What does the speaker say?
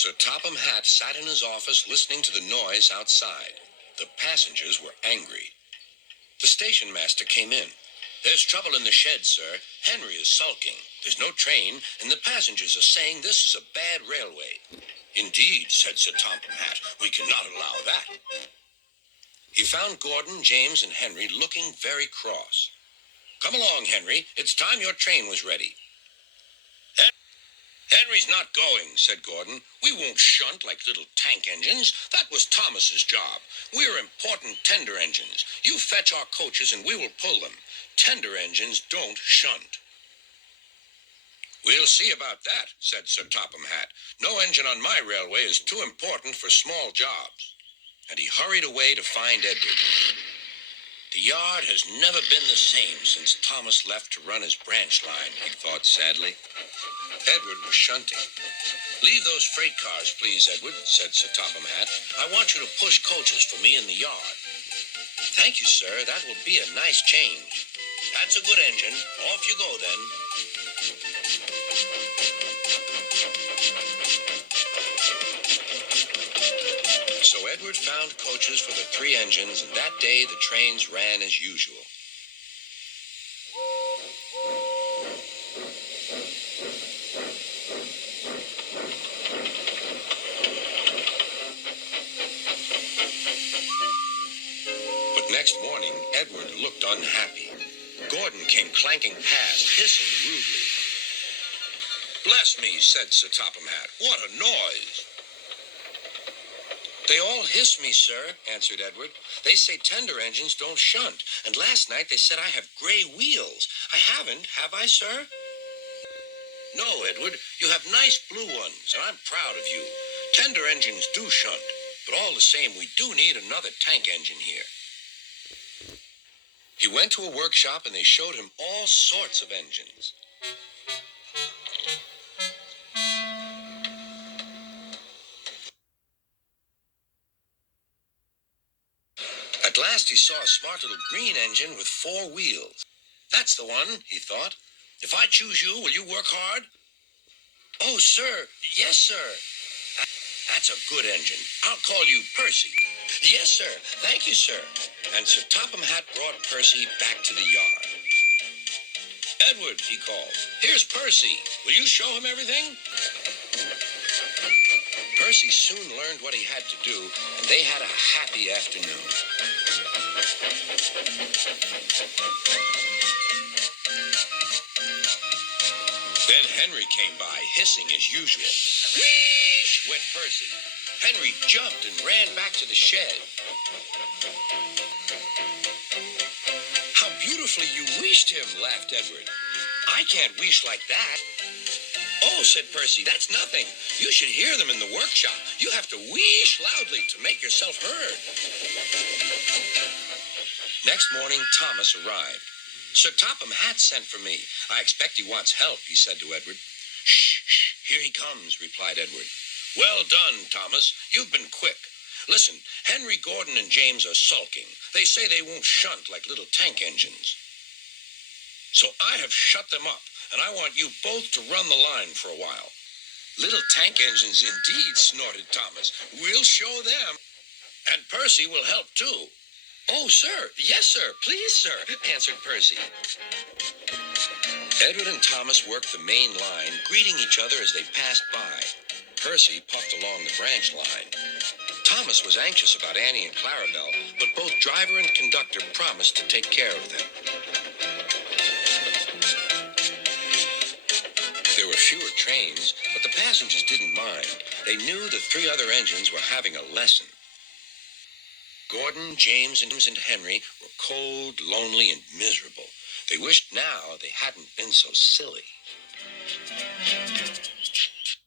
Sir Topham Hatt sat in his office listening to the noise outside. The passengers were angry. The station master came in. "There's trouble in the shed, sir. Henry is sulking. There's no train, and the passengers are saying this is a bad railway." "Indeed," said Sir Topham Hatt, "we cannot allow that." He found Gordon, James, and Henry looking very cross. "Come along, Henry. It's time your train was ready." "Henry's not going," said Gordon. "We won't shunt like little tank engines. That was Thomas's job. We're important tender engines. You fetch our coaches and we will pull them. Tender engines don't shunt." "We'll see about that," said Sir Topham Hatt. "No engine on my railway is too important for small jobs." And he hurried away to find Edward. The yard has never been the same since Thomas left to run his branch line, he thought sadly. Edward was shunting. "Leave those freight cars, please, Edward," said Sir Topham Hatt. "I want you to push coaches for me in the yard." "Thank you, sir. That will be a nice change." "That's a good engine. Off you go, then." So Edward found coaches for the three engines, and that day the trains ran as usual. But next morning, Edward looked unhappy. Gordon came clanking past, hissing rudely. "Bless me," said Sir Topham Hatt. "What a noise!" "They all hiss me, sir," answered Edward. "They say tender engines don't shunt, and last night they said I have gray wheels. I haven't, have I, sir?" "No, Edward, you have nice blue ones, and I'm proud of you. Tender engines do shunt, but all the same, we do need another tank engine here." He went to a workshop, and they showed him all sorts of engines. At last he saw a smart little green engine with 4 wheels. "That's the one," he thought. "If I choose you, will you work hard?" "Oh, sir, yes, sir." "That's a good engine. I'll call you Percy." "Yes, sir. Thank you, sir." And Sir Topham Hatt brought Percy back to the yard. "Edward," he called, "here's Percy. Will you show him everything?" Percy soon learned what he had to do, and they had a happy afternoon. Then Henry came by, hissing as usual. "Wheesh!" went Percy. Henry jumped and ran back to the shed. "How beautifully you wheeshed him," laughed Edward. "I can't wheesh like that." "Oh," said Percy, "that's nothing. You should hear them in the workshop. You have to wheesh loudly to make yourself heard." Next morning, Thomas arrived. "Sir Topham Hatt sent for me. I expect he wants help," he said to Edward. "Shh, shh, here he comes," replied Edward. "Well done, Thomas. You've been quick. Listen, Henry, Gordon, and James are sulking. They say they won't shunt like little tank engines. So I have shut them up, and I want you both to run the line for a while." "Little tank engines indeed," snorted Thomas. "We'll show them. And Percy will help too." "Oh, sir, yes, sir, please, sir," answered Percy. Edward and Thomas worked the main line, greeting each other as they passed by. Percy puffed along the branch line. Thomas was anxious about Annie and Clarabelle, but both driver and conductor promised to take care of them. There were fewer trains, but the passengers didn't mind. They knew the 3 other engines were having a lesson. Gordon, James, and Henry were cold, lonely, and miserable. They wished now they hadn't been so silly.